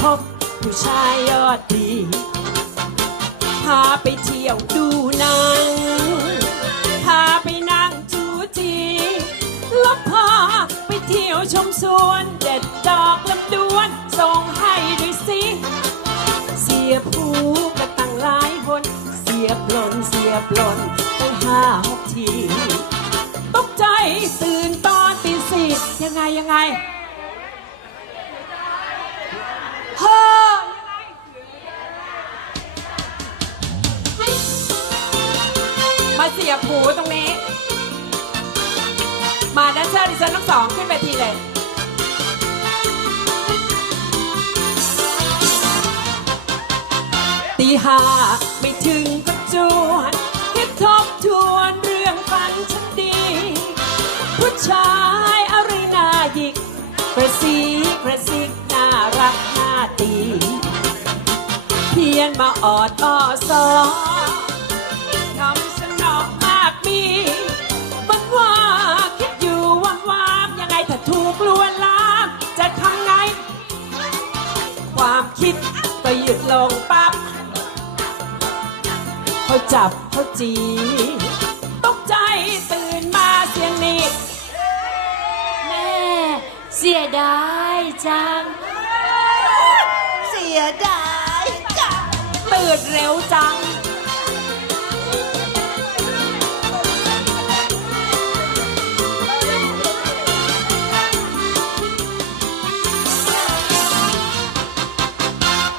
พบผู้ชายยอดดี พาไปเที่ยวดูหนัง พาไปนั่งจูจีแล้วพาไปเที่ยวชมสวนเด็ดดอกลำดวนส่งให้ด้วยสิ เสียผู้กระตั้งหลายคน เสียปลนเสียปลนตั้งห้าหกที ตกใจตื่นตอนตีสี่ยังไงยังไง มาเสียบหูตรงนี้ มาแดนเซอร์ดิฉันทั้งสองขึ้นเวทีเลยตีห้าไม่ถึงก็จวนคิดทบทวนเรื่องฝันฉันดี ผู้ชายอะไรน่าหยิกกระซีกระซิกน่ารักน่าตี เพียนมาออดอ้อซอ ก็หยุดลงปั๊บเขาจับเขาจี ตกใจตื่นมาเสียงนี้ แม่เสียดายจัง เสียดายจัง ตื่นเร็วจัง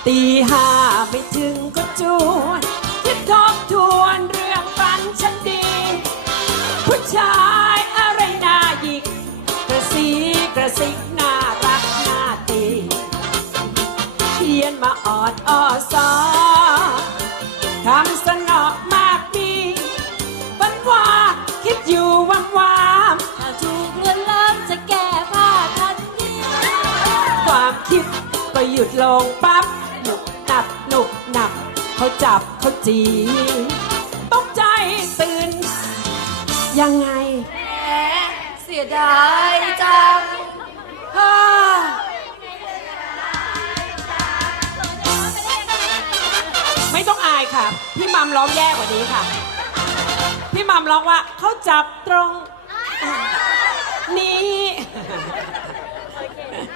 ตีห้าไม่ถึงก็จวนคิดทบทวนเรื่องฝันฉันดี ผู้ชายอะไรน่าหยิก กระซีกระซิกน่ารักน่าตีเขียนมาออดอ้อซอคำสนอกมากมีฝันว่าคิดอยู่ว่างว่าถ้าถูกลวนลามจะแก้ผ้าทันทีความคิดก็หยุดลงปั๊บ นุกหนับหนุกหนับเขาจับเขาจีตกใจตื่น ยังไงแม่เสียดายจังฮ่าไม่ต้องอายค่ะ พี่มัมร้องแย่กว่านี้ค่ะ พี่มัมร้องว่าเขาจับตรง